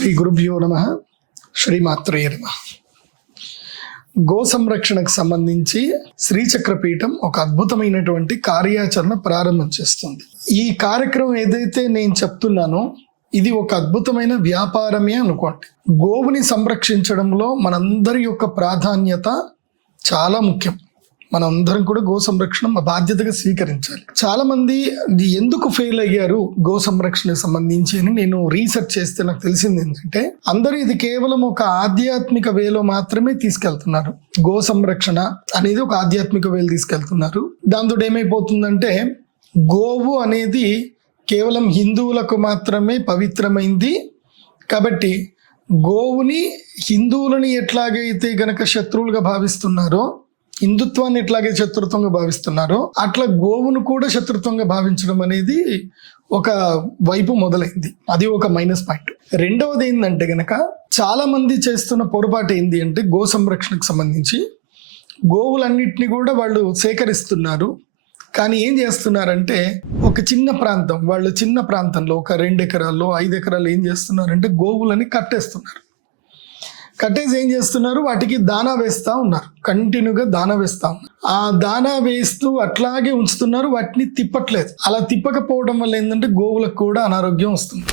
శ్రీ గురుభ్యో నమ శ్రీమాత్రేయ నమ గో సంరక్షణకు సంబంధించి శ్రీచక్రపీఠం ఒక అద్భుతమైనటువంటి కార్యాచరణ ప్రారంభం చేస్తుంది ఈ కార్యక్రమం ఏదైతే నేను చెప్తున్నానో ఇది ఒక అద్భుతమైన వ్యాపారమే అనుకోండి గోవుని సంరక్షించడంలో మనందరి యొక్క ప్రాధాన్యత చాలా ముఖ్యం మనం అందరం కూడా గో సంరక్షణ మా బాధ్యతగా స్వీకరించాలి చాలా మంది ఎందుకు ఫెయిల్ అయ్యారు గో సంరక్షణకు సంబంధించి అని నేను రీసెర్చ్ చేస్తే నాకు తెలిసింది ఏంటంటే అందరూ ఇది కేవలం ఒక ఆధ్యాత్మిక వేలో మాత్రమే తీసుకెళ్తున్నారు గో సంరక్షణ అనేది ఒక ఆధ్యాత్మిక వేలు తీసుకెళ్తున్నారు దాంతో ఏమైపోతుందంటే గోవు అనేది కేవలం హిందువులకు మాత్రమే పవిత్రమైంది కాబట్టి గోవుని హిందువులని ఎట్లాగైతే గనక శత్రువులుగా భావిస్తున్నారో హిందుత్వాన్ని ఇట్లాగే శత్రుత్వంగా భావిస్తున్నారు అట్లా గోవును కూడా శత్రుత్వంగా భావించడం అనేది ఒక వైపు మొదలైంది అది ఒక మైనస్ పాయింట్ రెండవది ఏంటంటే గనక చాలా మంది చేస్తున్న పొరపాటు ఏంటి అంటే గో సంరక్షణకు సంబంధించి గోవులన్నింటినీ కూడా వాళ్ళు సేకరిస్తున్నారు కానీ ఏం చేస్తున్నారంటే ఒక చిన్న ప్రాంతం వాళ్ళు చిన్న ప్రాంతంలో ఒక రెండు ఎకరాల్లో ఐదు ఎకరాల్లో ఏం చేస్తున్నారంటే గోవులని కట్టేస్తున్నారు కట్టేసి ఏం చేస్తున్నారు వాటికి దానా వేస్తూ ఉన్నారు కంటిన్యూగా దానా వేస్తూ ఉన్నారు ఆ దానా వేస్తూ అట్లాగే ఉంచుతున్నారు వాటిని తిప్పట్లేదు అలా తిప్పకపోవడం వల్ల ఏంటంటే గోవులకు కూడా అనారోగ్యం వస్తుంది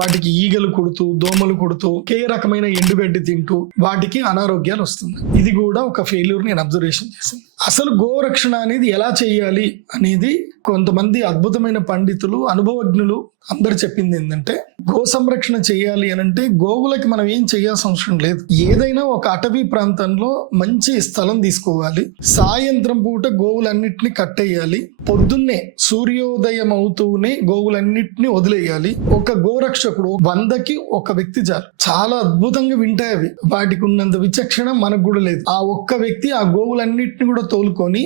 వాటికి ఈగలు కుడుతూ దోమలు కుడుతూ ఏ రకమైన ఎండుగడ్డి తింటూ వాటికి అనారోగ్యాలు వస్తుంది ఇది కూడా ఒక ఫెయిల్యూర్ నేను అబ్జర్వేషన్ చేశాను అసలు గోరక్షణ అనేది ఎలా చేయాలి అనేది కొంతమంది అద్భుతమైన పండితులు అనుభవజ్ఞులు అందరు చెప్పింది ఏంటంటే గో సంరక్షణ చేయాలి అని అంటే గోవులకి మనం ఏం చేయాల్సిన అవసరం లేదు ఏదైనా ఒక అటవీ ప్రాంతంలో మంచి స్థలం తీసుకోవాలి సాయంత్రం పూట గోవులన్నిటిని కట్టేయాలి పొద్దున్నే సూర్యోదయం అవుతూనే గోవులన్నిటిని వదిలేయాలి ఒక గోరక్షకుడు వందకి ఒక వ్యక్తి చాలు చాలా అద్భుతంగా వింటాయి అవి వాటికి ఉన్నంత విచక్షణ మనకు కూడా లేదు ఆ ఒక్క వ్యక్తి ఆ గోవులన్నిటిని కూడా తోలుకొని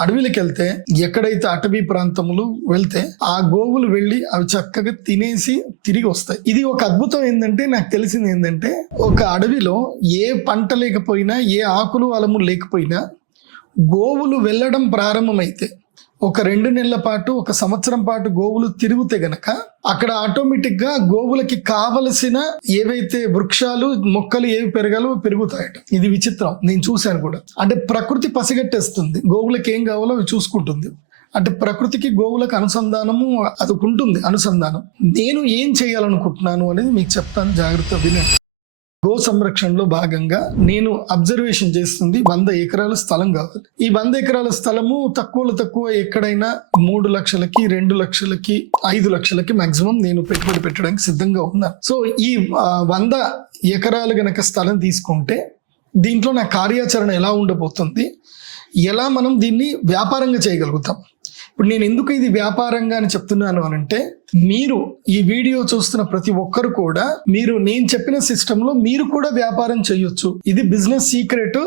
అడవిలకు వెళ్తే ఎక్కడైతే అటవీ ప్రాంతములు వెళ్తే ఆ గోవులు వెళ్ళి అవి చక్కగా తినేసి తిరిగి వస్తాయి ఇది ఒక అద్భుతం ఏంటంటే నాకు తెలిసింది ఏంటంటే ఒక అడవిలో ఏ పంట లేకపోయినా ఏ ఆకులు అలము లేకపోయినా గోవులు వెళ్ళడం ప్రారంభమైతే ఒక రెండు నెలల పాటు ఒక సంవత్సరం పాటు గోవులు తిరుగుతే గనక అక్కడ ఆటోమేటిక్ గా గోవులకి కావలసిన ఏవైతే వృక్షాలు మొక్కలు ఏవి పెరగాలో పెరుగుతాయట ఇది విచిత్రం నేను చూశాను కూడా అంటే ప్రకృతి పసిగట్టేస్తుంది గోవులకి ఏం కావాలో అవి చూసుకుంటుంది అంటే ప్రకృతికి గోవులకు అనుసంధానము అది ఉంటుంది అనుసంధానం నేను ఏం చేయాలనుకుంటున్నాను అనేది మీకు చెప్తాను జాగ్రత్త వినండి గో సంరక్షణలో భాగంగా నేను అబ్జర్వేషన్ చేస్తుంది వంద ఎకరాల స్థలం కావాలి ఈ వంద ఎకరాల స్థలము తక్కువలో తక్కువ ఎక్కడైనా మూడు లక్షలకి రెండు లక్షలకి ఐదు లక్షలకి మాక్సిమం నేను పెట్టుబడి పెట్టడానికి సిద్ధంగా ఉన్నా సో ఈ వంద ఎకరాలు గనక స్థలం తీసుకుంటే దీంట్లో నా కార్యాచరణ ఎలా ఉండబోతుంది ఎలా మనం దీన్ని వ్యాపారంగా చేయగలుగుతాం ఇప్పుడు నేను ఎందుకు ఇది వ్యాపారంగా అని చెప్తున్నాను అనంటే మీరు ఈ వీడియో చూస్తున్న ప్రతి ఒక్కరు కూడా మీరు నేను చెప్పిన సిస్టంలో మీరు కూడా వ్యాపారం చేయొచ్చు ఇది బిజినెస్ సీక్రెట్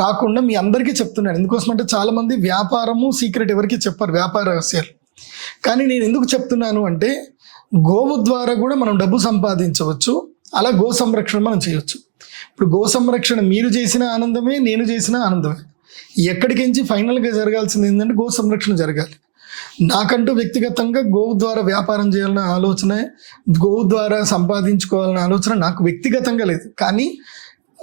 కాకుండా మీ అందరికీ చెప్తున్నాను ఎందుకోసం అంటే చాలామంది వ్యాపారము సీక్రెట్ ఎవరికి చెప్పారు వ్యాపార రహస్యాలు కానీ నేను ఎందుకు చెప్తున్నాను అంటే గోవు ద్వారా కూడా మనం డబ్బు సంపాదించవచ్చు అలా గో సంరక్షణ మనం చేయొచ్చు ఇప్పుడు గో సంరక్షణ మీరు చేసిన ఆనందమే నేను చేసిన ఆనందమే ఎక్కడికించి ఫైనల్గా జరగాల్సింది ఏంటంటే గో సంరక్షణ జరగాలి నాకంటూ వ్యక్తిగతంగా గోవు ద్వారా వ్యాపారం చేయాలన్న ఆలోచన గోవు ద్వారా సంపాదించుకోవాలన్న ఆలోచన నాకు వ్యక్తిగతంగా లేదు కానీ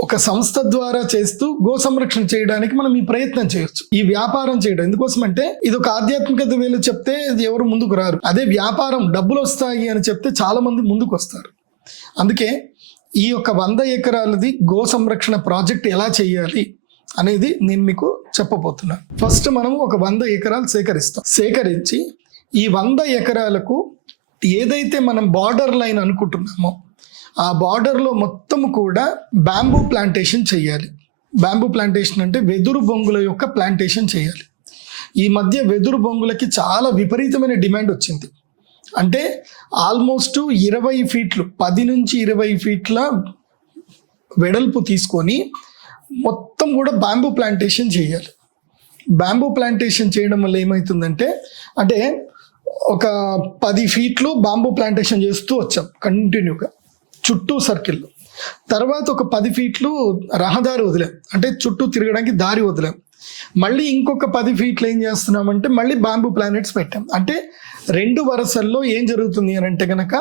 ఒక సంస్థ ద్వారా చేస్తూ గో సంరక్షణ చేయడానికి మనం ఈ ప్రయత్నం చేయొచ్చు ఈ వ్యాపారం చేయడం ఎందుకోసం అంటే ఇది ఒక ఆధ్యాత్మికత వేలు చెప్తే ఎవరు ముందుకు రారు అదే వ్యాపారం డబ్బులు వస్తాయి అని చెప్తే చాలా మంది ముందుకు వస్తారు అందుకే ఈ యొక్క వంద ఎకరాలది గో సంరక్షణ ప్రాజెక్ట్ ఎలా చేయాలి అనేది నేను మీకు చెప్పబోతున్నాను ఫస్ట్ మనం ఒక వంద ఎకరాలు సేకరిస్తాం సేకరించి ఈ వంద ఎకరాలకు ఏదైతే మనం బార్డర్ లైన్ అనుకుంటున్నామో ఆ బార్డర్లో మొత్తం కూడా బ్యాంబూ ప్లాంటేషన్ చేయాలి బ్యాంబూ ప్లాంటేషన్ అంటే వెదురు బొంగుల యొక్క ప్లాంటేషన్ చేయాలి ఈ మధ్య వెదురు బొంగులకి చాలా విపరీతమైన డిమాండ్ వచ్చింది అంటే ఆల్మోస్ట్ ఇరవై ఫీట్లు పది నుంచి ఇరవై ఫీట్ల వెడల్పు తీసుకొని మొత్తం కూడా బ్యాంబూ ప్లాంటేషన్ చేయాలి బ్యాంబూ ప్లాంటేషన్ చేయడం వల్ల ఏమవుతుందంటే అంటే ఒక పది ఫీట్లు బాంబు ప్లాంటేషన్ చేస్తూ వచ్చాం కంటిన్యూగా చుట్టూ సర్కిల్లో తర్వాత ఒక పది ఫీట్లు రహదారి వదిలాం అంటే చుట్టూ తిరగడానికి దారి వదిలాం మళ్ళీ ఇంకొక పది ఫీట్లు ఏం చేస్తున్నామంటే మళ్ళీ బాంబు ప్లానెట్స్ పెట్టాం అంటే రెండు వరుసల్లో ఏం జరుగుతుంది అని అంటే కనుక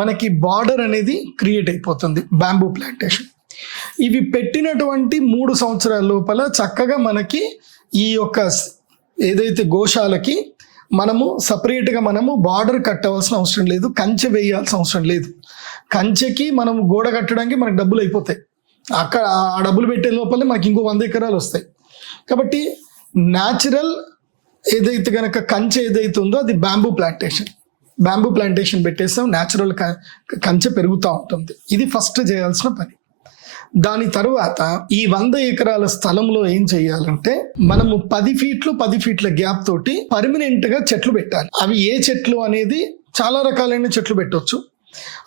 మనకి బార్డర్ అనేది క్రియేట్ అయిపోతుంది బ్యాంబూ ప్లాంటేషన్ ఇవి పెట్టినటువంటి మూడు సంవత్సరాల లోపల చక్కగా మనకి ఈ యొక్క ఏదైతే గోశాలకి మనము సపరేట్గా మనము బార్డర్ కట్టవలసిన అవసరం లేదు కంచె వేయాల్సిన అవసరం లేదు కంచెకి మనం గోడ కట్టడానికి మనకు డబ్బులు అయిపోతాయి అక్కడ ఆ డబ్బులు పెట్టే లోపలే మనకి ఇంకో వంద ఎకరాలు వస్తాయి కాబట్టి న్యాచురల్ ఏదైతే కనుక కంచె ఏదైతే ఉందో అది బ్యాంబూ ప్లాంటేషన్ బ్యాంబూ ప్లాంటేషన్ పెట్టేస్తాం న్యాచురల్ కంచె పెరుగుతూ ఉంటుంది ఇది ఫస్ట్ చేయాల్సిన పని దాని తరువాత ఈ వంద ఎకరాల స్థలంలో ఏం చేయాలంటే మనము పది ఫీట్లు పది ఫీట్ల గ్యాప్ తోటి పర్మనెంట్ గా చెట్లు పెట్టాలి అవి ఏ చెట్లు అనేది చాలా రకాలైన చెట్లు పెట్టవచ్చు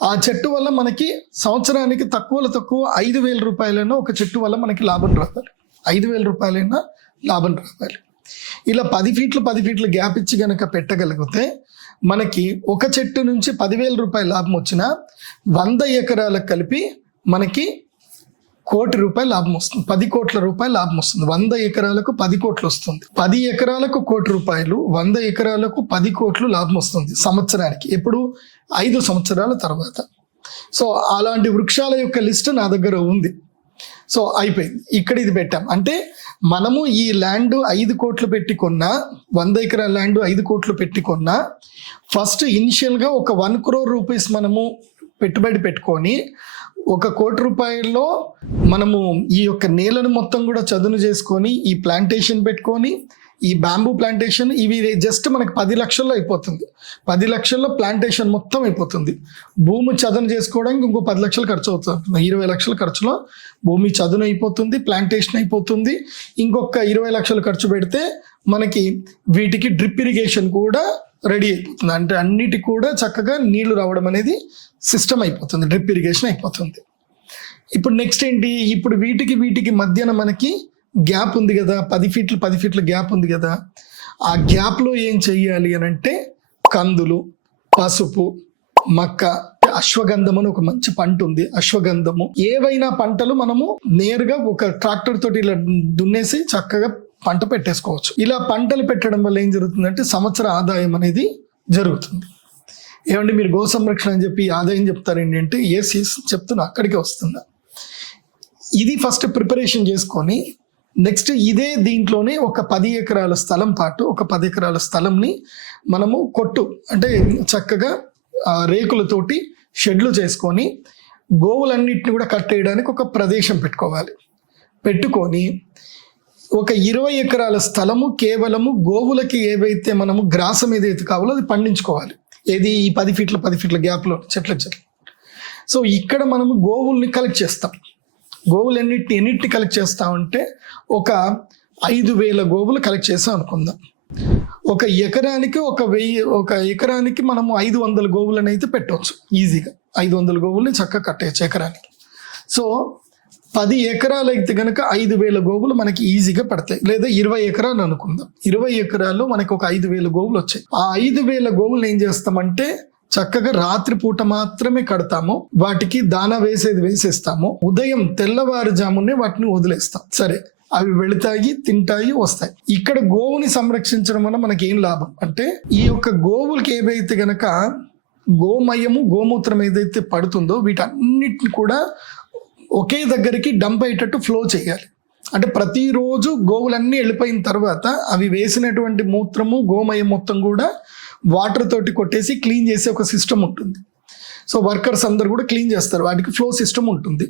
ఆ చెట్టు వల్ల మనకి సంవత్సరానికి తక్కువలో తక్కువ ఐదు వేల రూపాయలైనా ఒక చెట్టు వల్ల మనకి లాభం రావాలి ఐదు వేల రూపాయలైనా లాభం రావాలి ఇలా పది ఫీట్లు పది ఫీట్లు గ్యాప్ ఇచ్చి గనక పెట్టగలిగితే మనకి ఒక చెట్టు నుంచి పదివేల రూపాయల లాభం వచ్చిన వంద ఎకరాలకు కలిపి మనకి కోటి రూపాయలు లాభం వస్తుంది పది కోట్ల రూపాయలు లాభం వస్తుంది వంద ఎకరాలకు పది కోట్లు వస్తుంది పది ఎకరాలకు కోటి రూపాయలు వంద ఎకరాలకు పది కోట్లు లాభం వస్తుంది సంవత్సరానికి ఎప్పుడు ఐదు సంవత్సరాల తర్వాత సో అలాంటి వృక్షాల యొక్క లిస్ట్ నా దగ్గర ఉంది సో అయిపోయింది ఇక్కడ ఇది పెట్టాం అంటే మనము ఈ ల్యాండ్ ఐదు కోట్లు పెట్టి కొన్నా వంద ఎకరాల ల్యాండ్ ఐదు కోట్లు పెట్టి కొన్నా ఫస్ట్ ఇనిషియల్గా ఒక వన్ క్రోర్ రూపీస్ మనము పెట్టుబడి పెట్టుకొని ఒక కోటి రూపాయల్లో మనము ఈ యొక్క నేలను మొత్తం కూడా చదును చేసుకొని ఈ ప్లాంటేషన్ పెట్టుకొని ఈ బ్యాంబూ ప్లాంటేషన్ ఇవి జస్ట్ మనకి పది లక్షల్లో అయిపోతుంది పది లక్షల్లో ప్లాంటేషన్ మొత్తం అయిపోతుంది భూమి చదును చేసుకోవడానికి ఇంకో పది లక్షలు ఖర్చు అవుతుంది ఇరవై లక్షల ఖర్చులో భూమి చదును అయిపోతుంది ప్లాంటేషన్ అయిపోతుంది ఇంకొక ఇరవై లక్షలు ఖర్చు పెడితే మనకి వీటికి డ్రిప్ ఇరిగేషన్ కూడా రెడీ అవుతుంది అంటే అన్నిటి కూడా చక్కగా నీళ్లు రావడం అనేది సిస్టమ్ అయిపోతుంది డ్రిప్ ఇరిగేషన్ అయిపోతుంది ఇప్పుడు నెక్స్ట్ ఏంటి ఇప్పుడు వీటికి వీటికి మధ్యన మనకి గ్యాప్ ఉంది కదా పది ఫీట్లు పది ఫీట్ల గ్యాప్ ఉంది కదా ఆ గ్యాప్లో ఏం చెయ్యాలి అని అంటే కందులు పసుపు మక్క అశ్వగంధం అని ఒక మంచి పంట ఉంది అశ్వగంధము ఏవైనా పంటలు మనము నేరుగా ఒక ట్రాక్టర్ తోటి ఇలా దున్నేసి చక్కగా పంట పెట్టేసుకోవచ్చు ఇలా పంటలు పెట్టడం వల్ల ఏం జరుగుతుందంటే సంవత్సర ఆదాయం అనేది జరుగుతుంది ఏమంటే మీరు గో సంరక్షణ అని చెప్పి ఆదాయం చెప్తారండి అంటే ఏ సీజన్ చెప్తున్నా అక్కడికి వస్తుందా ఇది ఫస్ట్ ప్రిపరేషన్ చేసుకొని నెక్స్ట్ ఇదే దీంట్లోనే ఒక పది ఎకరాల స్థలం పాటు ఒక పది ఎకరాల స్థలంని మనము కొట్టు అంటే చక్కగా రేకులతోటి షెడ్లు చేసుకొని గోవులన్నింటిని కూడా కట్టేయడానికి ఒక ప్రదేశం పెట్టుకోవాలి పెట్టుకొని ఒక ఇరవై ఎకరాల స్థలము కేవలము గోవులకి ఏవైతే మనము గ్రాసం ఏదైతే కావాలో అది పండించుకోవాలి ఏది ఈ పది ఫీట్ల పది ఫీట్ల గ్యాప్లో చెట్ల చెట్లు సో ఇక్కడ మనము గోవుల్ని కలెక్ట్ చేస్తాం గోవులు ఎన్నిటిని ఎన్నిటి కలెక్ట్ చేస్తామంటే ఒక ఐదు వేల గోవులు కలెక్ట్ చేసాం అనుకుందాం ఒక ఎకరానికి ఒక వెయ్యి ఒక ఎకరానికి మనము ఐదు వందల గోవులను అయితే పెట్టవచ్చు ఈజీగా ఐదు వందల గోవుల్ని చక్కగా కట్టేయచ్చు ఎకరానికి సో పది ఎకరాలు అయితే కనుక ఐదు వేల గోవులు మనకి ఈజీగా పడతాయి లేదా ఇరవై ఎకరాలు అనుకుందాం ఇరవై ఎకరాలు మనకి ఒక ఐదు వేల గోవులు వచ్చాయి ఆ ఐదు వేల గోవులు ఏం చేస్తామంటే చక్కగా రాత్రి పూట మాత్రమే కడతాము వాటికి దాన వేసేది వేసేస్తాము ఉదయం తెల్లవారుజామునే వాటిని వదిలేస్తాం సరే అవి వెళతాయి తింటాయి వస్తాయి ఇక్కడ గోవుని సంరక్షించడం వల్ల మనకి ఏం లాభం అంటే ఈ యొక్క గోవులకి ఏవైతే గనక గోమయము గోమూత్రం ఏదైతే పడుతుందో వీటన్నిటిని కూడా ఒకే దగ్గరికి డంప్ అయ్యేటట్టు ఫ్లో చేయాలి అంటే ప్రతిరోజు గోవులన్నీ వెళ్ళిపోయిన తర్వాత అవి వేసినటువంటి మూత్రము గోమయం మొత్తం కూడా వాటర్ తోటి కొట్టేసి క్లీన్ చేసే ఒక సిస్టమ్ ఉంటుంది సో వర్కర్స్ అందరు కూడా క్లీన్ చేస్తారు వాటికి ఫ్లో సిస్టమ్ ఉంటుంది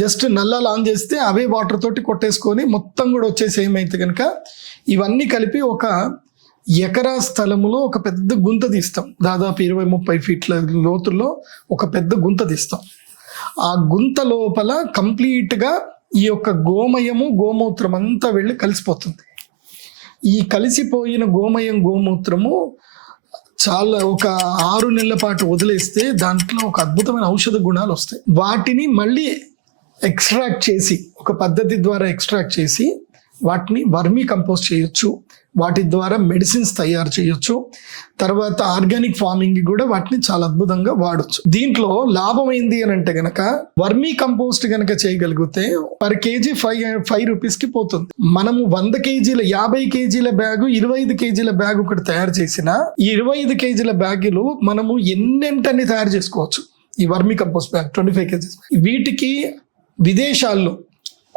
జస్ట్ నల్లాలు ఆన్ చేస్తే అవే వాటర్ తోటి కొట్టేసుకొని మొత్తం కూడా వచ్చేసి ఏమైతే కనుక ఇవన్నీ కలిపి ఒక ఎకరా స్థలంలో ఒక పెద్ద గుంత తీస్తాం దాదాపు ఇరవై ముప్పై ఫీట్ల లోతుల్లో ఒక పెద్ద గుంత తీస్తాం ఆ గుంత లోపల కంప్లీట్గా ఈ యొక్క గోమయము గోమూత్రం అంతా వెళ్ళి కలిసిపోతుంది ఈ కలిసిపోయిన గోమయం గోమూత్రము చాలా ఒక ఆరు నెలల పాటు వదిలేస్తే దాంట్లో ఒక అద్భుతమైన ఔషధ గుణాలు వస్తాయి వాటిని మళ్ళీ ఎక్స్ట్రాక్ట్ చేసి ఒక పద్ధతి ద్వారా ఎక్స్ట్రాక్ట్ చేసి వాటిని వర్మీ కంపోజ్ చేయొచ్చు వాటి ద్వారా మెడిసిన్స్ తయారు చేయొచ్చు తర్వాత ఆర్గానిక్ ఫార్మింగ్ కూడా వాటిని చాలా అద్భుతంగా వాడచ్చు దీంట్లో లాభం ఏంది అని అంటే గనక వర్మీ కంపోస్ట్ గనక చేయగలిగితే per KG five five rupees కి పోతుంది మనము వంద కేజీల యాభై కేజీల బ్యాగు ఇరవై ఐదు కేజీల బ్యాగ్ ఒకటి తయారు చేసిన ఈ ఇరవై ఐదు కేజీల బ్యాగులు మనము ఎన్నెంటని తయారు చేసుకోవచ్చు ఈ vermicompost bag twenty five KGs వీటికి విదేశాల్లో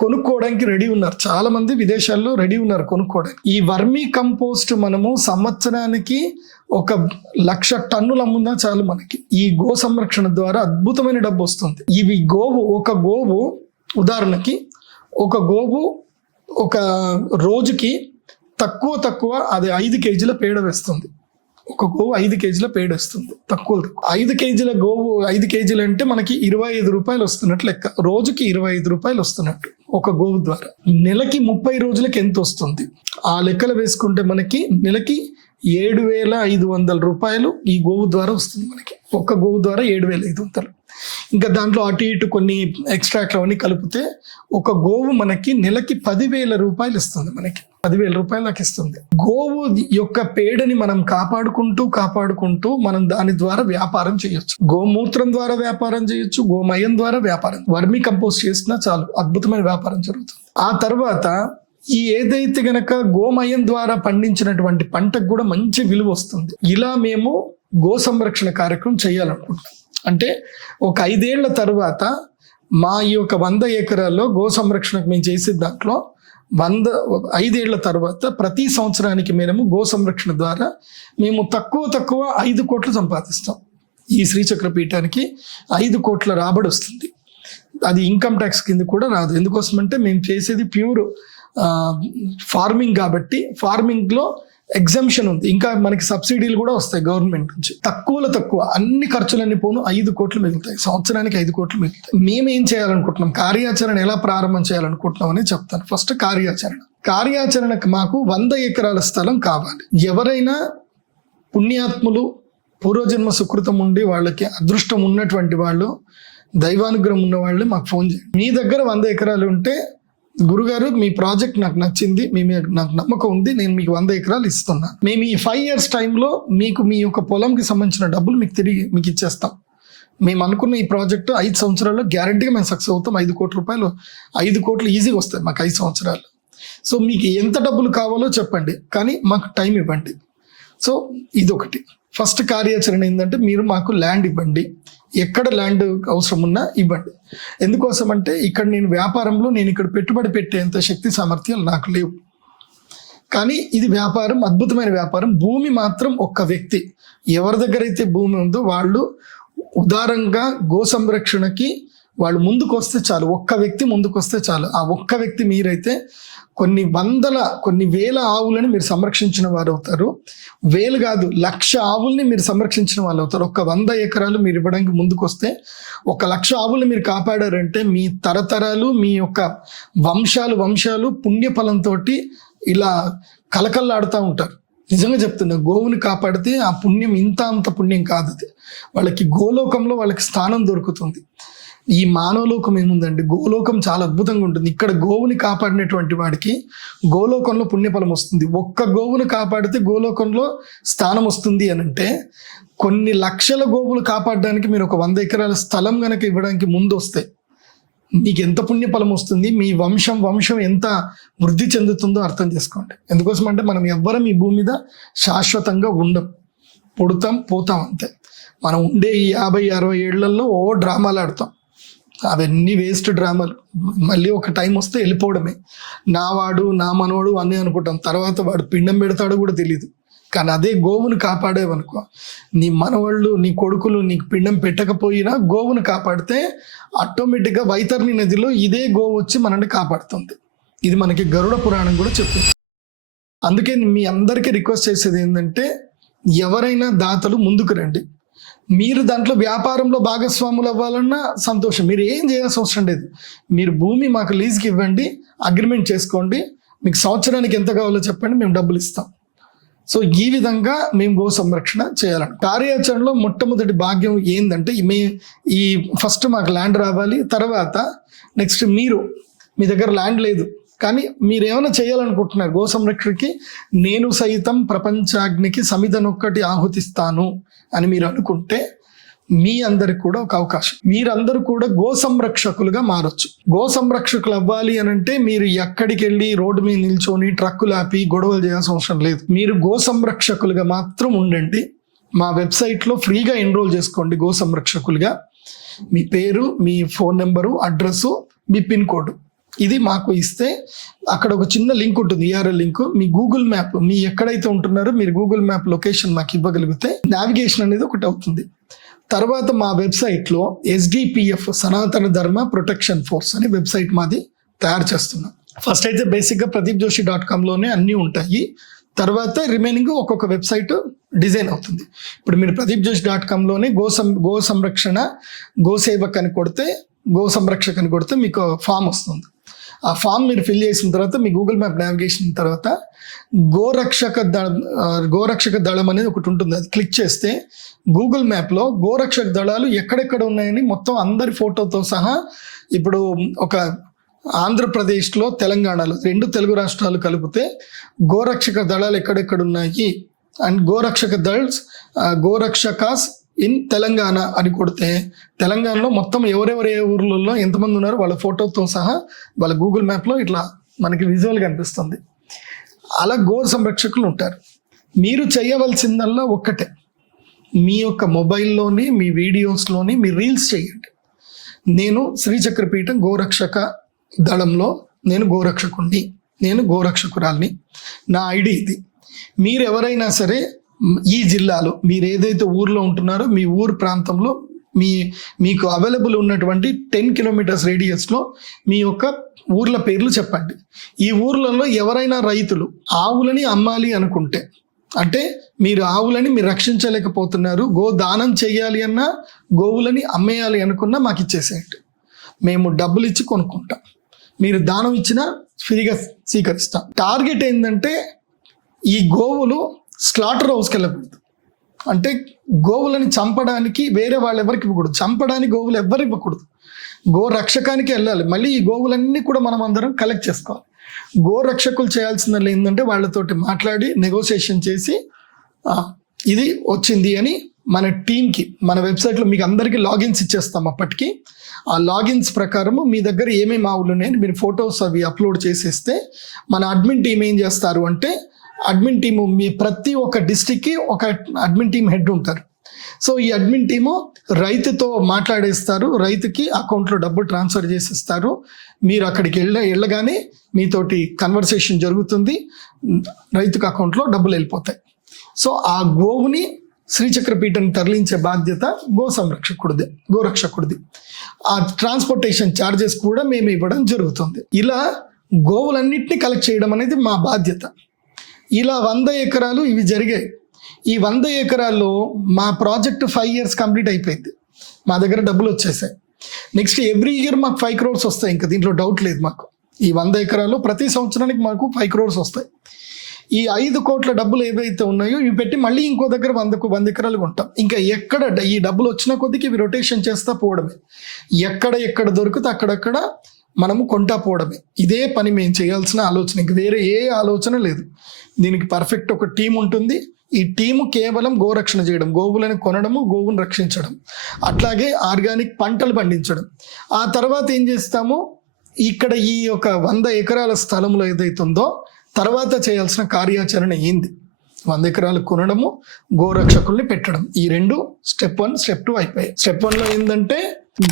కొనుక్కోవడానికి రెడీ ఉన్నారు చాలా మంది విదేశాల్లో రెడీ ఉన్నారు కొనుక్కోవడానికి ఈ వర్మీ కంపోస్ట్ మనము సంవత్సరానికి ఒక లక్ష టన్నులు అమ్ముందా చాలు మనకి ఈ గో సంరక్షణ ద్వారా అద్భుతమైన డబ్బు వస్తుంది ఇవి గోవు ఒక గోవు ఉదాహరణకి ఒక గోవు ఒక రోజుకి తక్కువ తక్కువ అది ఐదు కేజీల పేడ వేస్తుంది ఒక గోవు ఐదు కేజీల పేడ వస్తుంది తక్కువ ఐదు కేజీల గోవు ఐదు కేజీలు అంటే మనకి ఇరవై ఐదు రూపాయలు వస్తున్నట్టు లెక్క రోజుకి ఇరవై ఐదు రూపాయలు వస్తున్నట్టు ఒక గోవు ద్వారా నెలకి ముప్పై రోజులకి ఎంత వస్తుంది ఆ లెక్కలు వేసుకుంటే మనకి నెలకి ఏడు వేల ఐదు వందల రూపాయలు ఈ గోవు ద్వారా వస్తుంది మనకి ఒక్క గోవు ద్వారా ఏడు వేల ఐదు వందలు ఇంకా దాంట్లో అటు ఇటు కొన్ని ఎక్స్ట్రాక్ట్లు అవన్నీ కలిపితే ఒక గోవు మనకి నెలకి పదివేల రూపాయలు ఇస్తుంది మనకి పదివేల రూపాయలు నాకు ఇస్తుంది గోవు యొక్క పేడని మనం కాపాడుకుంటూ కాపాడుకుంటూ మనం దాని ద్వారా వ్యాపారం చేయొచ్చు గోమూత్రం ద్వారా వ్యాపారం చేయొచ్చు గోమయం ద్వారా వ్యాపారం వర్మి కంపోజ్ చేసినా చాలు అద్భుతమైన వ్యాపారం జరుగుతుంది ఆ తర్వాత ఈ ఏదైతే గనక గోమయం ద్వారా పండించినటువంటి పంటకు కూడా మంచి విలువ వస్తుంది ఇలా మేము గో సంరక్షణ కార్యక్రమం చేయాలనుకుంటున్నాం అంటే ఒక ఐదేళ్ల తర్వాత మా ఈ యొక్క వంద ఎకరాల్లో గో సంరక్షణకు మేము చేసే దాంట్లో వంద ఐదేళ్ల తర్వాత ప్రతి సంవత్సరానికి మేము గో సంరక్షణ ద్వారా మేము తక్కువ తక్కువ ఐదు కోట్లు సంపాదిస్తాం ఈ శ్రీచక్ర పీఠానికి ఐదు కోట్ల రాబడి వస్తుంది అది ఇన్కమ్ ట్యాక్స్ కింద కూడా రాదు ఎందుకోసమంటే మేము చేసేది ప్యూర్ ఫార్మింగ్ కాబట్టి ఫార్మింగ్లో ఎగ్జంషన్ ఉంది ఇంకా మనకి సబ్సిడీలు కూడా వస్తాయి గవర్నమెంట్ నుంచి తక్కువలో తక్కువ అన్ని ఖర్చులన్నీ పోను ఐదు కోట్లు మిగులుతాయి సంవత్సరానికి ఐదు కోట్లు మిగులుతాయి మేము ఏం చేయాలనుకుంటున్నాం కార్యాచరణ ఎలా ప్రారంభం చేయాలనుకుంటున్నాం అని చెప్తాను ఫస్ట్ కార్యాచరణ కార్యాచరణకు మాకు వంద ఎకరాల స్థలం కావాలి ఎవరైనా పుణ్యాత్ములు పూర్వజన్మ సుకృతం ఉండి వాళ్ళకి అదృష్టం ఉన్నటువంటి వాళ్ళు దైవానుగ్రహం ఉన్న వాళ్ళు మాకు ఫోన్ చేయండి మీ దగ్గర వంద ఎకరాలు ఉంటే గురుగారు మీ ప్రాజెక్ట్ నాకు నచ్చింది మీ నాకు నమ్మకం ఉంది నేను మీకు వంద ఎకరాలు ఇస్తున్నా మేము ఈ ఫైవ్ ఇయర్స్ టైంలో మీకు మీ యొక్క పొలంకి సంబంధించిన డబ్బులు మీకు తిరిగి మీకు ఇచ్చేస్తాం మేము అనుకున్న ఈ ప్రాజెక్టు ఐదు సంవత్సరాల్లో గ్యారంటీగా మేము సక్సెస్ అవుతాం ఐదు కోట్ల రూపాయలు ఐదు కోట్లు ఈజీగా వస్తాయి మాకు ఐదు సంవత్సరాలు సో మీకు ఎంత డబ్బులు కావాలో చెప్పండి కానీ మాకు టైం ఇవ్వండి సో ఇదొకటి ఫస్ట్ కార్యాచరణ ఏంటంటే మీరు మాకు ల్యాండ్ ఇవ్వండి ఎక్కడ ల్యాండ్ అవసరం ఉన్నా ఇవ్వండి ఎందుకోసం అంటే ఇక్కడ నేను వ్యాపారంలో నేను ఇక్కడ పెట్టుబడి పెట్టేంత శక్తి సామర్థ్యాలు నాకు లేవు కానీ ఇది వ్యాపారం అద్భుతమైన వ్యాపారం భూమి మాత్రం ఒక్క వ్యక్తి ఎవరి దగ్గర అయితే భూమి ఉందో వాళ్ళు ఉదారంగా గో సంరక్షణకి వాళ్ళు ముందుకు వస్తే చాలు ఒక్క వ్యక్తి ముందుకు వస్తే చాలు ఆ ఒక్క వ్యక్తి మీరైతే కొన్ని వందల కొన్ని వేల ఆవులను మీరు సంరక్షించిన వారు అవుతారు వేలు కాదు లక్ష ఆవుల్ని మీరు సంరక్షించిన వాళ్ళు అవుతారు ఒక వంద ఎకరాలు మీరు ఇవ్వడానికి ముందుకు వస్తే ఒక లక్ష ఆవులు మీరు కాపాడారంటే మీ తరతరాలు మీ యొక్క వంశాలు వంశాలు పుణ్యఫలంతో ఇలా కలకల్లాడుతూ ఉంటారు నిజంగా చెప్తున్నా గోవుని కాపాడితే ఆ పుణ్యం ఇంత అంత పుణ్యం కాదు వాళ్ళకి గోలోకంలో వాళ్ళకి స్థానం దొరుకుతుంది ఈ మానవలోకం ఏముందండి గోలోకం చాలా అద్భుతంగా ఉంటుంది ఇక్కడ గోవుని కాపాడినటువంటి వాడికి గోలోకంలో పుణ్యఫలం వస్తుంది ఒక్క గోవును కాపాడితే గోలోకంలో స్థానం వస్తుంది అని అంటే కొన్ని లక్షల గోవులు కాపాడడానికి మీరు ఒక వంద ఎకరాల స్థలం కనుక ఇవ్వడానికి ముందు వస్తాయి మీకు ఎంత పుణ్యఫలం వస్తుంది మీ వంశం వంశం ఎంత వృద్ధి చెందుతుందో అర్థం చేసుకోండి ఎందుకోసం అంటే మనం ఎవ్వరం ఈ భూమి మీద శాశ్వతంగా ఉండం పుడతాం పోతాం అంతే మనం ఉండే ఈ యాభై అరవై ఏళ్లలో ఓ డ్రామాలు ఆడతాం అవన్నీ వేస్ట్ డ్రామాలు మళ్ళీ ఒక టైం వస్తే వెళ్ళిపోవడమే నా వాడు నా మనవాడు అని అనుకుంటాం తర్వాత వాడు పిండం పెడతాడో కూడా తెలియదు కానీ అదే గోవును కాపాడేవనుకో నీ మనవాళ్ళు నీ కొడుకులు నీకు పిండం పెట్టకపోయినా గోవును కాపాడితే ఆటోమేటిక్గా వైతర్ని నదిలో ఇదే గోవు వచ్చి మనల్ని కాపాడుతుంది ఇది మనకి గరుడ పురాణం కూడా చెప్తుంది అందుకే మీ అందరికీ రిక్వెస్ట్ చేసేది ఏంటంటే ఎవరైనా దాతలు ముందుకు రండి మీరు దాంట్లో వ్యాపారంలో భాగస్వాములు అవ్వాలన్నా సంతోషం మీరు ఏం చేయాల్సిన అవసరం లేదు మీరు భూమి మాకు లీజ్కి ఇవ్వండి అగ్రిమెంట్ చేసుకోండి మీకు సంవత్సరానికి ఎంత కావాలో చెప్పండి మేము డబ్బులు ఇస్తాం సో ఈ విధంగా మేము గో సంరక్షణ చేయాలండి కార్యాచరణలో మొట్టమొదటి భాగ్యం ఏంటంటే మీ ఈ ఫస్ట్ మాకు ల్యాండ్ రావాలి తర్వాత నెక్స్ట్ మీరు మీ దగ్గర ల్యాండ్ లేదు కానీ మీరు ఏమైనా చేయాలనుకుంటున్నారు గో సంరక్షణకి నేను సైతం ప్రపంచాగ్నికి సమిధనొక్కటి ఆహుతిస్తాను అని మీరు అనుకుంటే మీ అందరికి కూడా ఒక అవకాశం మీరందరూ కూడా గో సంరక్షకులుగా మారొచ్చు గో సంరక్షకులు అవ్వాలి అని అంటే మీరు ఎక్కడికి వెళ్ళి రోడ్డు మీద నిల్చొని ట్రక్కులు ఆపి గొడవలు చేయాల్సిన అవసరం లేదు మీరు గో సంరక్షకులుగా మాత్రం ఉండండి మా వెబ్సైట్లో ఫ్రీగా ఎన్రోల్ చేసుకోండి గో సంరక్షకులుగా మీ పేరు మీ ఫోన్ నెంబరు అడ్రస్సు మీ పిన్ కోడ్ ఇది మాకు ఇస్తే అక్కడ ఒక చిన్న లింక్ ఉంటుంది ఈఆర్ఎల్ e లింక్ మీ గూగుల్ మ్యాప్ మీ ఎక్కడైతే ఉంటున్నారో మీరు గూగుల్ మ్యాప్ లొకేషన్ మాకు ఇవ్వగలిగితే నావిగేషన్ అనేది ఒకటి అవుతుంది తర్వాత మా వెబ్సైట్లో ఎస్డిపిఎఫ్ సనాతన ధర్మ ప్రొటెక్షన్ ఫోర్స్ అనే వెబ్సైట్ మాది తయారు చేస్తున్నాం ఫస్ట్ అయితే బేసిక్గా ప్రదీప్ జోషి డాట్ కామ్లోనే అన్నీ ఉంటాయి తర్వాత రిమైనింగ్ ఒక్కొక్క వెబ్సైట్ డిజైన్ అవుతుంది ఇప్పుడు మీరు ప్రదీప్ జోషి డాట్ కామ్లోనే గో సం గో సంరక్షణ గో సేవక్ అని కొడితే గో సంరక్షక్ అని కొడితే మీకు ఫామ్ వస్తుంది ఆ ఫామ్ మీరు ఫిల్ చేసిన తర్వాత మీ గూగుల్ మ్యాప్ నావిగేషన్ తర్వాత గోరక్షక దళం గోరక్షక దళం అనేది ఒకటి ఉంటుంది అది క్లిక్ చేస్తే గూగుల్ మ్యాప్లో గోరక్షక దళాలు ఎక్కడెక్కడ ఉన్నాయని మొత్తం అందరి ఫోటోతో సహా ఇప్పుడు ఒక ఆంధ్రప్రదేశ్లో తెలంగాణలో రెండు తెలుగు రాష్ట్రాలు కలిపితే గోరక్షక దళాలు ఎక్కడెక్కడ ఉన్నాయి అండ్ గోరక్షక దళ్స్ గోరక్షకాస్ ఇన్ తెలంగాణ అని కొడితే తెలంగాణలో మొత్తం ఎవరెవరు ఏ ఊర్లలో ఎంతమంది ఉన్నారో వాళ్ళ ఫోటోతో సహా వాళ్ళ గూగుల్ మ్యాప్లో ఇట్లా మనకి విజువల్గా అనిపిస్తుంది అలా గోర్ సంరక్షకులు ఉంటారు మీరు చేయవలసిందల్లా ఒక్కటే మీ యొక్క మొబైల్లోని మీ వీడియోస్లోని మీ రీల్స్ చేయండి నేను శ్రీచక్రపీఠం గోరక్షక దళంలో నేను గోరక్షకుణ్ణి నేను గోరక్షకురాల్ని నా ఐడి ఇది మీరు ఎవరైనా సరే ఈ జిల్లాలో మీరు ఏదైతే ఊర్లో ఉంటున్నారో మీ ఊరు ప్రాంతంలో మీ మీకు అవైలబుల్ ఉన్నటువంటి టెన్ కిలోమీటర్స్ రేడియస్లో మీ యొక్క ఊర్ల పేర్లు చెప్పండి ఈ ఊర్లలో ఎవరైనా రైతులు ఆవులని అమ్మాలి అనుకుంటే అంటే మీరు ఆవులని మీరు రక్షించలేకపోతున్నారు గో దానం చేయాలి అన్నా గోవులని అమ్మేయాలి అనుకున్నా మాకు ఇచ్చేసేయండి మేము డబ్బులు ఇచ్చి కొనుక్కుంటాం మీరు దానం ఇచ్చినా ఫ్రీగా స్వీకరిస్తాం టార్గెట్ ఏంటంటే ఈ గోవులు స్లాటర్ హౌస్కి వెళ్ళకూడదు అంటే గోవులని చంపడానికి వేరే వాళ్ళు ఎవరికి ఇవ్వకూడదు చంపడానికి గోవులు ఎవరు ఇవ్వకూడదు గో రక్షకానికి వెళ్ళాలి మళ్ళీ ఈ గోవులన్నీ కూడా మనం అందరం కలెక్ట్ చేసుకోవాలి గో రక్షకులు చేయాల్సిందల్లా ఏంటంటే వాళ్ళతోటి మాట్లాడి నెగోసియేషన్ చేసి ఇది వచ్చింది అని మన టీంకి మన వెబ్సైట్లో మీకు అందరికీ లాగిన్స్ ఇచ్చేస్తాం అప్పటికి ఆ లాగిన్స్ ప్రకారము మీ దగ్గర ఏమేమి ఆవులు ఉన్నాయని మీరు ఫొటోస్ అవి అప్లోడ్ చేసేస్తే మన అడ్మిన్ టీం ఏం చేస్తారు అంటే అడ్మిన్ టీము మీ ప్రతి ఒక్క డిస్టిక్కి ఒక అడ్మిన్ టీం హెడ్ ఉంటారు సో ఈ అడ్మిన్ టీము రైతుతో మాట్లాడేస్తారు రైతుకి అకౌంట్లో డబ్బులు ట్రాన్స్ఫర్ చేసిస్తారు మీరు అక్కడికి వెళ్ళ వెళ్ళగానే మీతోటి కన్వర్సేషన్ జరుగుతుంది రైతుకు అకౌంట్లో డబ్బులు వెళ్ళిపోతాయి సో ఆ గోవుని శ్రీచక్రపీఠను తరలించే బాధ్యత గో సంరక్షకుడిది గోరక్షకుడిది ఆ ట్రాన్స్పోర్టేషన్ ఛార్జెస్ కూడా మేము ఇవ్వడం జరుగుతుంది ఇలా గోవులన్నింటినీ కలెక్ట్ చేయడం అనేది మా బాధ్యత ఇలా వంద ఎకరాలు ఇవి జరిగాయి ఈ వంద ఎకరాల్లో మా ప్రాజెక్ట్ ఫైవ్ ఇయర్స్ కంప్లీట్ అయిపోయింది మా దగ్గర డబ్బులు వచ్చేసాయి నెక్స్ట్ ఎవ్రీ ఇయర్ మాకు ఫైవ్ క్రోర్స్ వస్తాయి ఇంకా దీంట్లో డౌట్ లేదు మాకు ఈ వంద ఎకరాల్లో ప్రతి సంవత్సరానికి మాకు ఫైవ్ క్రోర్స్ వస్తాయి ఈ ఐదు కోట్ల డబ్బులు ఏవైతే ఉన్నాయో ఇవి పెట్టి మళ్ళీ ఇంకో దగ్గర వంద వంద ఎకరాలు కొంటాం ఇంకా ఎక్కడ ఈ డబ్బులు వచ్చిన కొద్దికి ఇవి రొటేషన్ చేస్తా పోవడమే ఎక్కడ ఎక్కడ దొరికితే అక్కడక్కడ మనము కొంటా పోవడమే ఇదే పని మేము చేయాల్సిన ఆలోచన ఇంక వేరే ఏ ఆలోచన లేదు దీనికి పర్ఫెక్ట్ ఒక టీం ఉంటుంది ఈ టీము కేవలం గోరక్షణ చేయడం గోవులను కొనడము గోవును రక్షించడం అట్లాగే ఆర్గానిక్ పంటలు పండించడం ఆ తర్వాత ఏం చేస్తాము ఇక్కడ ఈ యొక్క వంద ఎకరాల స్థలంలో ఏదైతుందో తర్వాత చేయాల్సిన కార్యాచరణ ఏంది వంద ఎకరాలు కొనడము గోరక్షకుల్ని పెట్టడం ఈ రెండు స్టెప్ వన్ స్టెప్ టూ అయిపోయాయి స్టెప్ వన్లో ఏంటంటే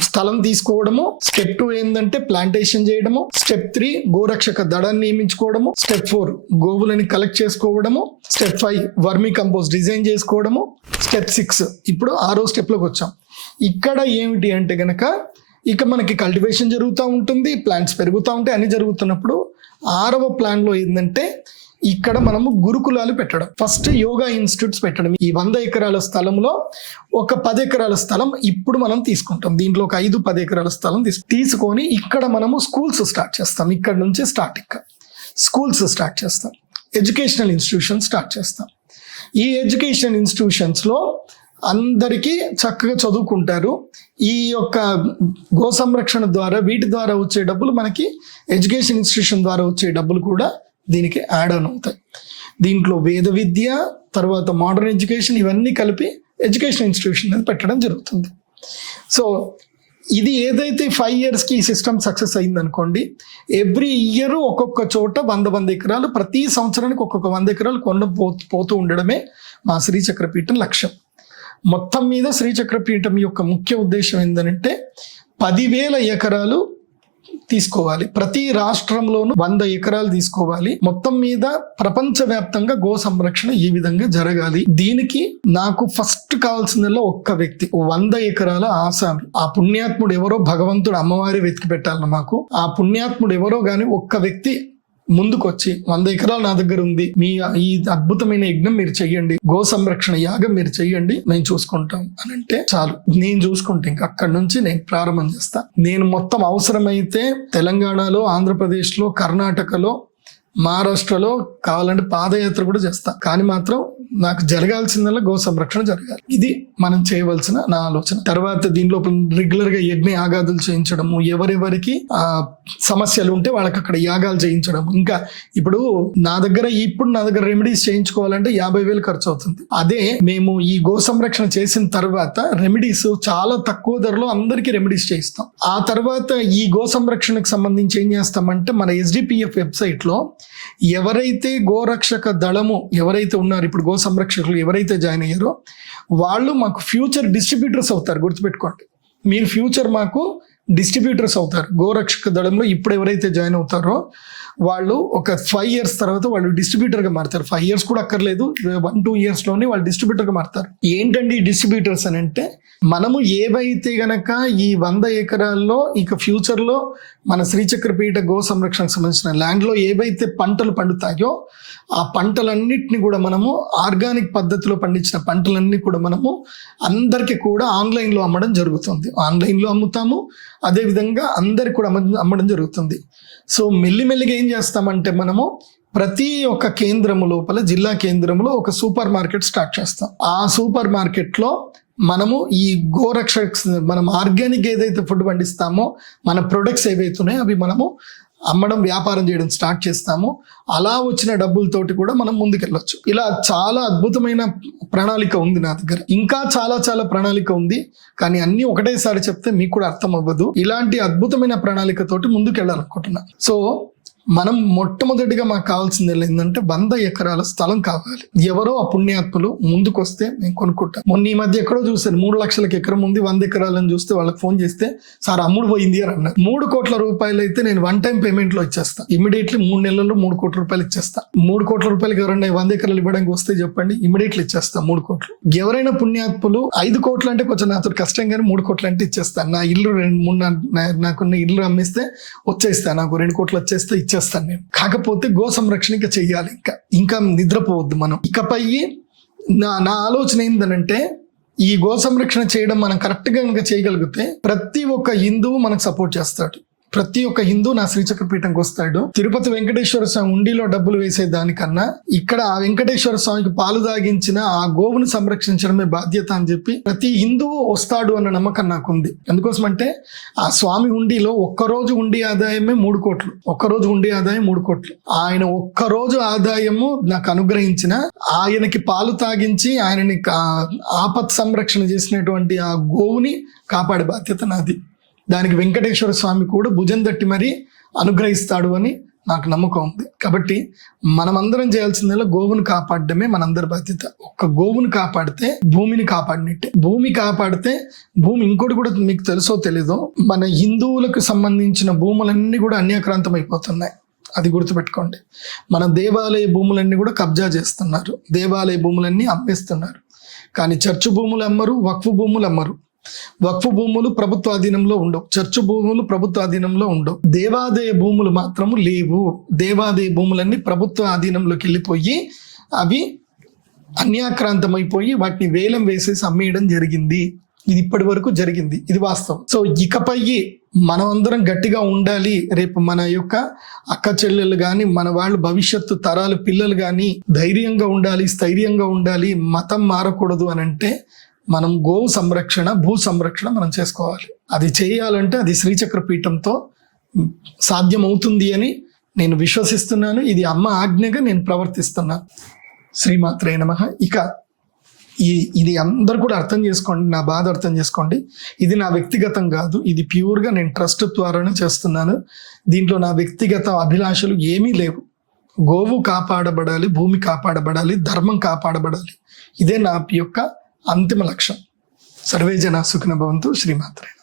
స్థలం తీసుకోవడము స్టెప్ టూ ఏంటంటే ప్లాంటేషన్ చేయడము స్టెప్ త్రీ గోరక్షక దడాన్ని నియమించుకోవడము స్టెప్ ఫోర్ గోవులని కలెక్ట్ చేసుకోవడము step five vermi compost design చేసుకోవడము స్టెప్ సిక్స్ ఇప్పుడు ఆరో స్టెప్లోకి వచ్చాం ఇక్కడ ఏమిటి అంటే గనక ఇక మనకి కల్టివేషన్ జరుగుతూ ఉంటుంది ప్లాంట్స్ పెరుగుతూ ఉంటాయి అన్ని జరుగుతున్నప్పుడు ఆరవ ప్లాన్లో ఏంటంటే ఇక్కడ మనము గురుకులాలు పెట్టడం ఫస్ట్ యోగా ఇన్స్టిట్యూట్స్ పెట్టడం ఈ వంద ఎకరాల స్థలంలో ఒక పది ఎకరాల స్థలం ఇప్పుడు మనం తీసుకుంటాం దీంట్లో ఒక ఐదు పది ఎకరాల స్థలం తీసుకొని ఇక్కడ మనము స్కూల్స్ స్టార్ట్ చేస్తాం ఇక్కడ నుంచి స్టార్ట్ ఇక్కడ స్కూల్స్ స్టార్ట్ చేస్తాం ఎడ్యుకేషనల్ ఇన్స్టిట్యూషన్ స్టార్ట్ చేస్తాం ఈ ఎడ్యుకేషన్ ఇన్స్టిట్యూషన్స్లో అందరికీ చక్కగా చదువుకుంటారు ఈ యొక్క గో సంరక్షణ ద్వారా వీటి ద్వారా వచ్చే డబ్బులు మనకి ఎడ్యుకేషన్ ఇన్స్టిట్యూషన్ ద్వారా వచ్చే డబ్బులు కూడా దీనికి యాడ్ ఆన్ అవుతాయి దీంట్లో వేద విద్య తర్వాత మోడర్న్ ఎడ్యుకేషన్ ఇవన్నీ కలిపి ఎడ్యుకేషన్ ఇన్స్టిట్యూషన్ అనేది పెట్టడం జరుగుతుంది సో ఇది ఏదైతే ఫైవ్ ఇయర్స్కి ఈ సిస్టమ్ సక్సెస్ అయిందనుకోండి ఎవ్రీ ఇయర్ ఒక్కొక్క చోట వంద వంద ఎకరాలు ప్రతి సంవత్సరానికి ఒక్కొక్క వంద ఎకరాలు కొండ పోతూ ఉండడమే మా శ్రీచక్రపీఠం లక్ష్యం మొత్తం మీద శ్రీచక్రపీఠం యొక్క ముఖ్య ఉద్దేశం ఏంటంటే పదివేల ఎకరాలు తీసుకోవాలి ప్రతి రాష్ట్రంలోనూ వంద ఎకరాలు తీసుకోవాలి మొత్తం మీద ప్రపంచవ్యాప్తంగా గో సంరక్షణ ఈ విధంగా జరగాలి దీనికి నాకు ఫస్ట్ కావాల్సిందల్లా ఒక్క వ్యక్తి వంద ఎకరాల ఆసామి ఆ పుణ్యాత్ముడు ఎవరో భగవంతుడు అమ్మవారి వెతికి పెట్టాలి మాకు ఆ పుణ్యాత్ముడు ఎవరో గాని ఒక్క వ్యక్తి ముందుకొచ్చి వంద ఎకరాలు నా దగ్గర ఉంది మీ ఈ అద్భుతమైన యజ్ఞం మీరు చెయ్యండి గో సంరక్షణ యాగం మీరు చెయ్యండి మేము చూసుకుంటాం అని అంటే చాలు నేను చూసుకుంటే ఇంకా అక్కడి నుంచి నేను ప్రారంభం చేస్తా నేను మొత్తం అవసరమైతే తెలంగాణలో ఆంధ్రప్రదేశ్లో కర్ణాటకలో మహారాష్ట్రలో కావాలంటే పాదయాత్ర కూడా చేస్తా కానీ మాత్రం నాకు జరగాల్సిందల్లా గో సంరక్షణ జరగాలి ఇది మనం చేయవలసిన నా ఆలోచన తర్వాత దీనిలో రెగ్యులర్ గా యజ్ఞ యాగాదులు చేయించడము ఎవరెవరికి ఆ సమస్యలు ఉంటే వాళ్ళకి అక్కడ యాగాలు చేయించడం ఇంకా ఇప్పుడు నా దగ్గర ఇప్పుడు నా దగ్గర రెమెడీస్ చేయించుకోవాలంటే యాభై వేలు ఖర్చు అవుతుంది అదే మేము ఈ గో సంరక్షణ చేసిన తర్వాత రెమెడీస్ చాలా తక్కువ ధరలో అందరికీ రెమెడీస్ చేయిస్తాం ఆ తర్వాత ఈ గో సంరక్షణకు సంబంధించి ఏం చేస్తామంటే మన ఎస్డిపిఎఫ్ వెబ్సైట్ లో ఎవరైతే గోరక్షక దళము ఎవరైతే ఉన్నారు ఇప్పుడు గో సంరక్షకులు ఎవరైతే జాయిన్ అయ్యారో వాళ్ళు మాకు ఫ్యూచర్ డిస్ట్రిబ్యూటర్స్ అవుతారు గుర్తుపెట్టుకోండి మీరు ఫ్యూచర్ మాకు డిస్ట్రిబ్యూటర్స్ అవుతారు గోరక్షక దళంలో ఇప్పుడు ఎవరైతే జాయిన్ అవుతారో వాళ్ళు ఒక ఫైవ్ ఇయర్స్ తర్వాత వాళ్ళు డిస్ట్రిబ్యూటర్గా మారుతారు ఫైవ్ ఇయర్స్ కూడా అక్కర్లేదు వన్ టూ ఇయర్స్లోనే వాళ్ళు డిస్ట్రిబ్యూటర్గా మారుతారు ఏంటండి డిస్ట్రిబ్యూటర్స్ అని అంటే మనము ఏవైతే గనక ఈ వంద ఎకరాల్లో ఇక ఫ్యూచర్లో మన శ్రీచక్రపీఠ గో సంరక్షణకు సంబంధించిన ల్యాండ్లో ఏవైతే పంటలు పండుతాయో ఆ పంటలన్నిటిని కూడా మనము ఆర్గానిక్ పద్ధతిలో పండించిన పంటలన్నీ కూడా మనము అందరికీ కూడా ఆన్లైన్లో అమ్మడం జరుగుతుంది ఆన్లైన్లో అమ్ముతాము అదేవిధంగా అందరికి కూడా అమ్మడం జరుగుతుంది సో మెల్లిమెల్లిగా ఏం చేస్తామంటే మనము ప్రతి ఒక్క కేంద్రము లోపల జిల్లా కేంద్రంలో ఒక సూపర్ మార్కెట్ స్టార్ట్ చేస్తాం ఆ సూపర్ మార్కెట్లో మనము ఈ గోరక్ష మనం ఆర్గానిక్ ఏదైతే ఫుడ్ పండిస్తామో మన ప్రొడక్ట్స్ ఏవైతున్నాయో అవి మనము అమ్మడం వ్యాపారం చేయడం స్టార్ట్ చేస్తాము అలా వచ్చిన డబ్బులతోటి కూడా మనం ముందుకెళ్ళొచ్చు ఇలా చాలా అద్భుతమైన ప్రణాళిక ఉంది నా దగ్గర ఇంకా చాలా చాలా ప్రణాళిక ఉంది కానీ అన్ని ఒకటేసారి చెప్తే మీకు కూడా అర్థం అవ్వదు ఇలాంటి అద్భుతమైన ప్రణాళికతోటి ముందుకెళ్ళాలనుకుంటున్నాను సో మనం మొట్టమొదటిగా మాకు కావాల్సింది ఏంటంటే వంద ఎకరాల స్థలం కావాలి ఎవరో ఆ పుణ్యాత్ములు ముందుకు వస్తే మేము కొనుక్కుంటాం మొన్న ఈ మధ్య ఎక్కడో చూసారు మూడు లక్షలకు ఎకరం ఉంది వంద ఎకరాలని చూస్తే వాళ్ళకి ఫోన్ చేస్తే సార్ అమ్ముడు పోయింది అని అన్నారు మూడు కోట్ల రూపాయలు అయితే నేను వన్ టైం పేమెంట్లో ఇచ్చేస్తాను ఇమీడియట్లీ మూడు నెలల్లో మూడు కోట్ల రూపాయలు ఇచ్చేస్తా మూడు కోట్ల రూపాయలకి ఎవరైనా వంద ఎకరాలు ఇవ్వడానికి వస్తే చెప్పండి ఇమీడియట్లీ ఇచ్చేస్తా మూడు కోట్లు ఎవరైనా పుణ్యాత్ములు ఐదు కోట్లు అంటే కొంచెం నాతో కష్టం కానీ మూడు కోట్లు అంటే ఇచ్చేస్తాను నా ఇల్లు రెండు మూడు నాకున్న ఇల్లు అమ్మిస్తే వచ్చేస్తాను నాకు రెండు కోట్లు వచ్చేస్తే ఇచ్చే ఇచ్చేస్తాను నేను కాకపోతే గో సంరక్షణ ఇంకా చెయ్యాలి ఇంకా ఇంకా నిద్రపోవద్దు మనం ఇకపై నా నా ఆలోచన ఏంటనంటే ఈ గో సంరక్షణ చేయడం మనం కరెక్ట్గా ఇంకా చేయగలిగితే ప్రతి ఒక్క హిందువు మనకు సపోర్ట్ చేస్తాడు ప్రతి ఒక్క హిందూ నా శ్రీచక్రపీఠంకి వస్తాడు తిరుపతి వెంకటేశ్వర స్వామి ఉండిలో డబ్బులు వేసే దానికన్నా ఇక్కడ ఆ వెంకటేశ్వర స్వామికి పాలు తాగించిన ఆ గోవును సంరక్షించడమే బాధ్యత అని చెప్పి ప్రతి హిందూ వస్తాడు అన్న నమ్మకం నాకుంది ఎందుకోసం అంటే ఆ స్వామి ఉండిలో ఒక్కరోజు ఉండి ఆదాయమే మూడు కోట్లు ఒక్కరోజు ఉండి ఆదాయం మూడు కోట్లు ఆయన ఒక్కరోజు ఆదాయము నాకు అనుగ్రహించిన ఆయనకి పాలు తాగించి ఆయనని ఆపత్ సంరక్షణ చేసినటువంటి ఆ గోవుని కాపాడే బాధ్యత నాది దానికి వెంకటేశ్వర స్వామి కూడా భుజం తట్టి మరీ అనుగ్రహిస్తాడు అని నాకు నమ్మకం ఉంది కాబట్టి మనమందరం చేయాల్సిందేలా గోవును కాపాడడమే మనందరి బాధ్యత ఒక్క గోవును కాపాడితే భూమిని కాపాడినట్టే భూమి కాపాడితే భూమి ఇంకోటి కూడా మీకు తెలుసో తెలీదో మన హిందువులకు సంబంధించిన భూములన్నీ కూడా అన్యాక్రాంతం అయిపోతున్నాయి అది గుర్తుపెట్టుకోండి మన దేవాలయ భూములన్నీ కూడా కబ్జా చేస్తున్నారు దేవాలయ భూములన్నీ అమ్మేస్తున్నారు కానీ చర్చ్ భూములు అమ్మరు వక్ఫ్ భూములు అమ్మరు వక్ఫ్ భూములు ప్రభుత్వ ఆధీనంలో ఉండవు చర్చ్ భూములు ప్రభుత్వ ఆధీనంలో ఉండవు దేవాదాయ భూములు మాత్రము లేవు దేవాదాయ భూములన్నీ ప్రభుత్వ ఆధీనంలోకి వెళ్ళిపోయి అవి అన్యాక్రాంతమైపోయి వాటిని వేలం వేసేసి అమ్మేయడం జరిగింది ఇది ఇప్పటి వరకు జరిగింది ఇది వాస్తవం సో ఇకపై మనం అందరం గట్టిగా ఉండాలి రేపు మన యొక్క అక్క చెల్లెలు కానీ మన వాళ్ళు భవిష్యత్తు తరాలు పిల్లలు కానీ ధైర్యంగా ఉండాలి స్థైర్యంగా ఉండాలి మతం మారకూడదు అని అంటే మనం గోవు సంరక్షణ భూ సంరక్షణ మనం చేసుకోవాలి అది చేయాలంటే అది శ్రీచక్ర పీఠంతో సాధ్యమవుతుంది అని నేను విశ్వసిస్తున్నాను ఇది అమ్మ ఆజ్ఞగా నేను ప్రవర్తిస్తున్నాను శ్రీమాత్రే నమ ఇక ఈ ఇది అందరు కూడా అర్థం చేసుకోండి నా బాధ అర్థం చేసుకోండి ఇది నా వ్యక్తిగతం కాదు ఇది ప్యూర్గా నేను ట్రస్ట్ ద్వారానే చేస్తున్నాను దీంట్లో నా వ్యక్తిగత అభిలాషలు ఏమీ లేవు గోవు కాపాడబడాలి భూమి కాపాడబడాలి ధర్మం కాపాడబడాలి ఇదే నా యొక్క అంతిమ లక్ష్యం సర్వేజన సుఖిన భవంతు శ్రీమాత్రే